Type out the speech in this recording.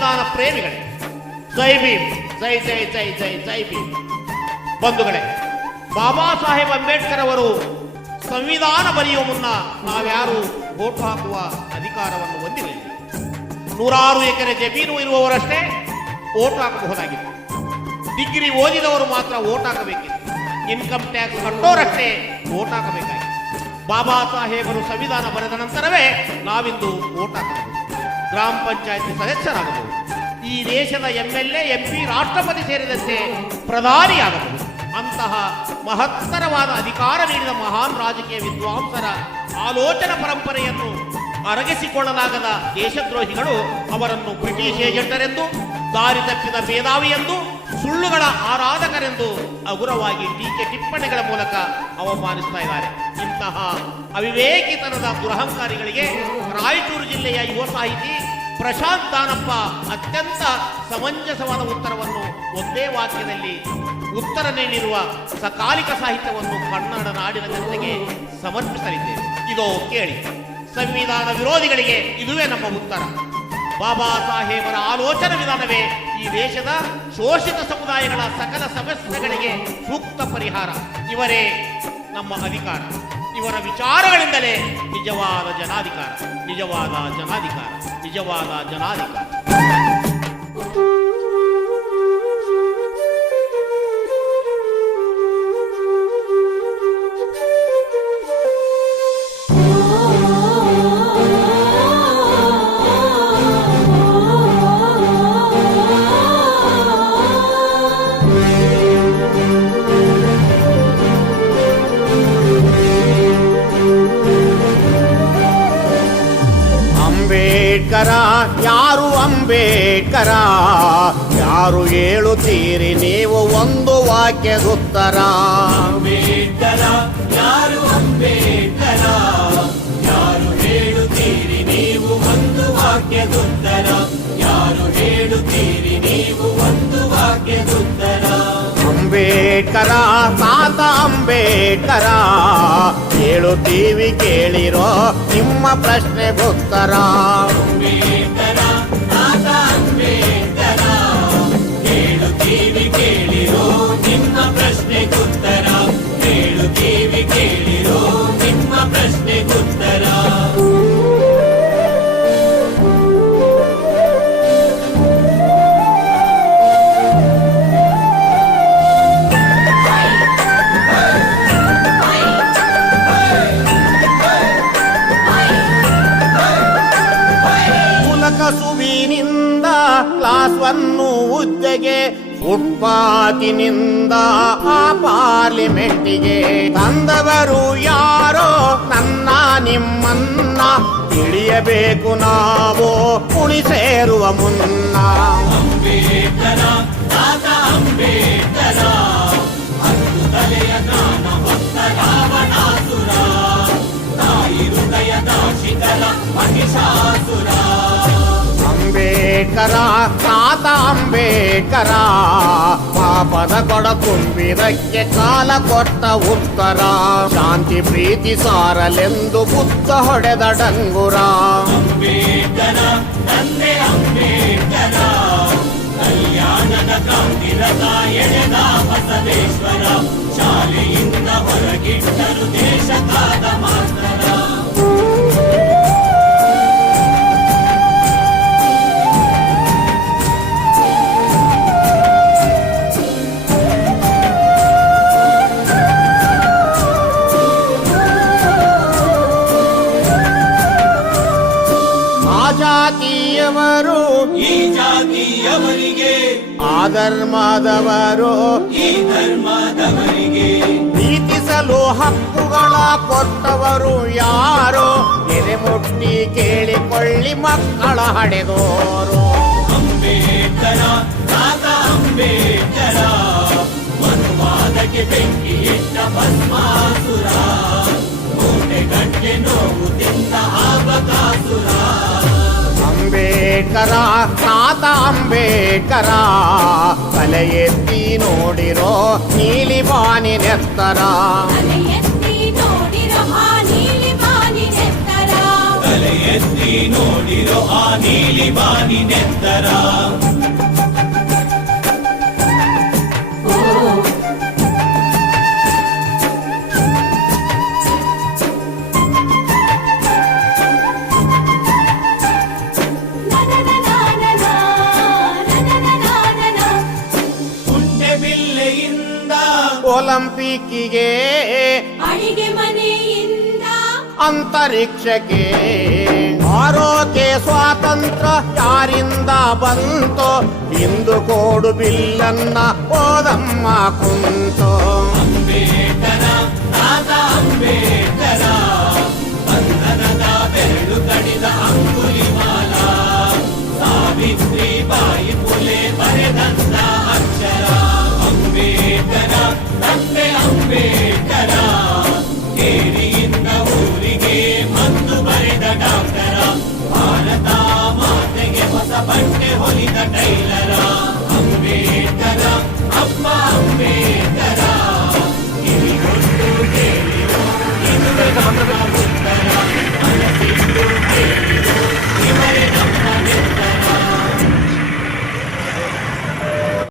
ಸಂವಿಧಾನ ಪ್ರೇಮಿಗಳೇ, ಜೈ ಭೀಮ್, ಜೈ ಜೈ ಜೈ ಜೈ ಜೈ ಭೀಮ್. ಬಂಧುಗಳೇ, ಬಾಬಾ ಸಾಹೇಬ್ ಅಂಬೇಡ್ಕರ್ ಅವರು ಸಂವಿಧಾನ ಬರೆಯುವ ಮುನ್ನ ನಾವ್ಯಾರು ವೋಟ್ ಹಾಕುವ ಅಧಿಕಾರವನ್ನು ಹೊಂದಿರಲಿಲ್ಲ. 100 ಎಕರೆ ಜಮೀನು ಇರುವವರಷ್ಟೇ ವೋಟ್ ಹಾಕಬಹುದಾಗಿತ್ತು. ಡಿಗ್ರಿ ಓದಿದವರು ಮಾತ್ರ ವೋಟ್ ಹಾಕಬೇಕಿತ್ತು. ಇನ್ಕಮ್ ಟ್ಯಾಕ್ಸ್ ಕಟ್ಟೋರಷ್ಟೇ ವೋಟ್ ಹಾಕಬೇಕಾಗಿತ್ತು. ಬಾಬಾ ಸಾಹೇಬರು ಸಂವಿಧಾನ ಬರೆದ ನಂತರವೇ ನಾವಿಂದು ವೋಟ್ ಹಾಕಬಹುದು, ಗ್ರಾಮ ಪಂಚಾಯತಿ ಸದಸ್ಯರಾಗಬಹುದು, ಈ ದೇಶದ MLA, MP, ರಾಷ್ಟ್ರಪತಿ ಸೇರಿದಂತೆ ಪ್ರಧಾನಿಯಾಗಬಹುದು. ಅಂತಹ ಮಹತ್ತರವಾದ ಅಧಿಕಾರ ನೀಡಿದ ಮಹಾನ್ ರಾಜಕೀಯ ವಿದ್ವಾಂಸರ ಆಲೋಚನಾ ಪರಂಪರೆಯನ್ನು ಅರಗಿಸಿಕೊಳ್ಳಲಾಗದ ದೇಶದ್ರೋಹಿಗಳು ಅವರನ್ನು ಬ್ರಿಟಿಷ್ ಏಜೆಂಟರೆಂದು, ದಾರಿ ತಪ್ಪಿದ ಮೇಧಾವಿ ಎಂದು, ಸುಳ್ಳುಗಳ ಆರಾಧಕರೆಂದು ಹಗುರವಾಗಿ ಟೀಕೆ ಟಿಪ್ಪಣಿಗಳ ಮೂಲಕ ಅವಮಾನಿಸ್ತಾ ಇದ್ದಾರೆ. ಇಂತಹ ಅವಿವೇಕಿತನದ ದುರಹಂಕಾರಿಗಳಿಗೆ ರಾಯಚೂರು ಜಿಲ್ಲೆಯ ಯುವ ಸಾಹಿತಿ ಪ್ರಶಾಂತ್ ದಾನಪ್ಪ ಅತ್ಯಂತ ಸಮಂಜಸವಾದ ಉತ್ತರವನ್ನು ಒಂದೇ ವಾಕ್ಯದಲ್ಲಿ ಉತ್ತರ ನೀಡಿರುವ ಸಕಾಲಿಕ ಸಾಹಿತ್ಯವನ್ನು ಕನ್ನಡ ನಾಡಿನ ಜನತೆಗೆ ಸಮರ್ಪಿಸಲಿದ್ದೇವೆ. ಇದೋ ಕೇಳಿ. ಸಂವಿಧಾನ ವಿರೋಧಿಗಳಿಗೆ ಇದುವೇ ನಮ್ಮ ಉತ್ತರ. ಬಾಬಾ ಸಾಹೇಬರ ಆಲೋಚನಾ ವಿಧಾನವೇ ಈ ದೇಶದ ಶೋಷಿತ ಸಮುದಾಯಗಳ ಸಕಲ ಸಮಸ್ಯೆಗಳಿಗೆ ಸೂಕ್ತ ಪರಿಹಾರ. ಇವರೇ ನಮ್ಮ ಅಧಿಕಾರ. ಇವರ ವಿಚಾರಗಳಿಂದಲೇ ನಿಜವಾದ ಜನಾಧಿಕಾರ, ನಿಜವಾದ ಜನಾಧಿಕಾರ, ನಿಜವಾದ ಜನಾಧಿಕಾರ. ಯಾರು ಅಂಬೇಡ್ಕರ, ಯಾರು ಹೇಳುತ್ತೀರಿ ನೀವು ಒಂದು ವಾಕ್ಯದುತ್ತರ? ಅಂಬೇಡ್ಕರ, ಯಾರು ಅಂಬೇಡ್ಕರ, ಯಾರು ಹೇಳುತ್ತೀರಿ ನೀವು ಒಂದು ವಾಕ್ಯದುತ್ತರ? ಯಾರು ಹೇಳುತ್ತೀರಿ ನೀವು ಒಂದು ವಾಕ್ಯದುತ್ತರ? ಅಂಬೇಡ್ಕರ, ತಾತ ಅಂಬೇಡ್ಕರ, ಹೇಳುತ್ತೀವಿ ಕೇಳಿರೋ ನಿಮ್ಮ ಪ್ರಶ್ನೆಗುತ್ತರ. ಅಂಬೇಡ್ಕರ, ತಾತ ಅಂಬೇಡ್ಕರ, ಹೇಳುತ್ತೀವಿ ಕೇಳಿರೋ ನಿಮ್ಮ ಪ್ರಶ್ನೆಗುತ್ತರ. ಹೇಳುತ್ತೀವಿ ಕೇಳಿರೋ ನಿಮ್ಮ ಪ್ರಶ್ನೆಗುತ್ತರ. ಸುವಿನಿಂದ ಕ್ಲಾಸ್ 1 ಹುದ್ದೆಗೆ, ಫುಟ್ಪಾತಿನಿಂದ ಆ ಪಾರ್ಲಿಮೆಂಟಿಗೆ ತಂದವರು ಯಾರೋ ನನ್ನ ನಿಮ್ಮನ್ನ ತಿಳಿಯಬೇಕು ನಾವು ಕುಣಿ ಸೇರುವ ಮುನ್ನ. ಅಂಬೇಡ್ಕರ, ತಾತ ಅಂಬೇಡ್ಕರ, ಹತ್ತು ತಲೆಯ ಜ್ಞಾನ ಹೊತ್ತ ರಾವಣಾಸುರ, ತಾಯಿ ಹೃದಯದ ಶಿಖರ ಮಹಿಷಾಸುರ. ಅಂಬೇಡ್ಕರ, ತಾತ ಅಂಬೇಡ್ಕರ, ಪಾಪದ ಕೊಡ ತುಂಬಿದಕ್ಕೆ ಕಾಲ ಕೊಟ್ಟ ಉತ್ತರ. ಶಾಂತಿ ಪ್ರೀತಿ ಸಾರಲೆಂದು ಬುದ್ಧ ಹೊಡೆದ ಡಂಗುರ. ಅಂಬೇಡ್ಕರ, ತಂದೆ ಅಂಬೇಡ್ಕರ, ಕಲ್ಯಾಣದ ಕ್ರಾಂತಿರಥ ಎಳೆದ ಬಸವೇಶ್ವರ. ಶಾಲೆಯಿಂದ ಹೊರಗಿಟ್ಟರು ದೇಶಕ್ಕಾದ ಮಾಸ್ತರ. ಜಾತಿಯವರು ಈ ಜಾತಿಯವರಿಗೆ, ಆ ಧರ್ಮದವರು ಈ ಧರ್ಮದವರಿಗೆ, ಪ್ರೀತಿಸಲು ಹಕ್ಕುಗಳ ಕೊಟ್ಟವರು ಯಾರೋ ಎದೆ ಮುಟ್ಟಿ ಕೇಳಿಕೊಳ್ಳಿ ಮಕ್ಕಳ ಹಡೆದೋರು. ಅಂಬೇಡ್ಕರ, ತಾತ ಅಂಬೇಡ್ಕರ, ಮನುವಾದಕ್ಕೆ ಬೆಂಕಿ ಇಟ್ಟ ಭಸ್ಮಾಸುರ, ಕೋಟೆಗಟ್ಟಲೆ ನೋವು ತಿಂದ ಆಬಕಾಸುರ. ಅಂಬೇಡ್ಕರ, ತಾತ ಅಂಬೇಡ್ಕರ, ತಲೆ ಎತ್ತಿ ನೋಡಿರೋ ನೀಲಿ ಬಾನಿನೆತ್ತರ. ತಲೆ ಎತ್ತಿ ನೋಡಿರೋ ಆ ನೀಲಿ ಬಾನಿನೆತ್ತರ ಕುಂಟೆಬಿಲ್ಲೆಯಿಂದ ಒಲಿಂಪಿಕ್ಕಿಗೆ ಅಡಿಗೆ ಮನೆಯಿಂದ ಅಂತರಿಕ್ಷಕ್ಕೆ ಆರೋಗ್ಯ ಸ್ವಾತಂತ್ರ್ಯ ಯಾರಿಂದ ಬಂತೋ ಇಂದು ಕೋಡು ಬಿಲ್ಲನ್ನ ಓದಮ್ಮ ಕುಂತೋ ಅಂಬೇಡ್ಕರ ತಾತ ಅಂಬೇಡ್ಕರ ಬಂಧನದ ಬೆರಳು ಕಡಿದ ಅಂಗುಲಿಮಾಲ ಸಾವಿತ್ರಿ ಬಾಯಿ ಪುಲೆ ಬರೆದಂತ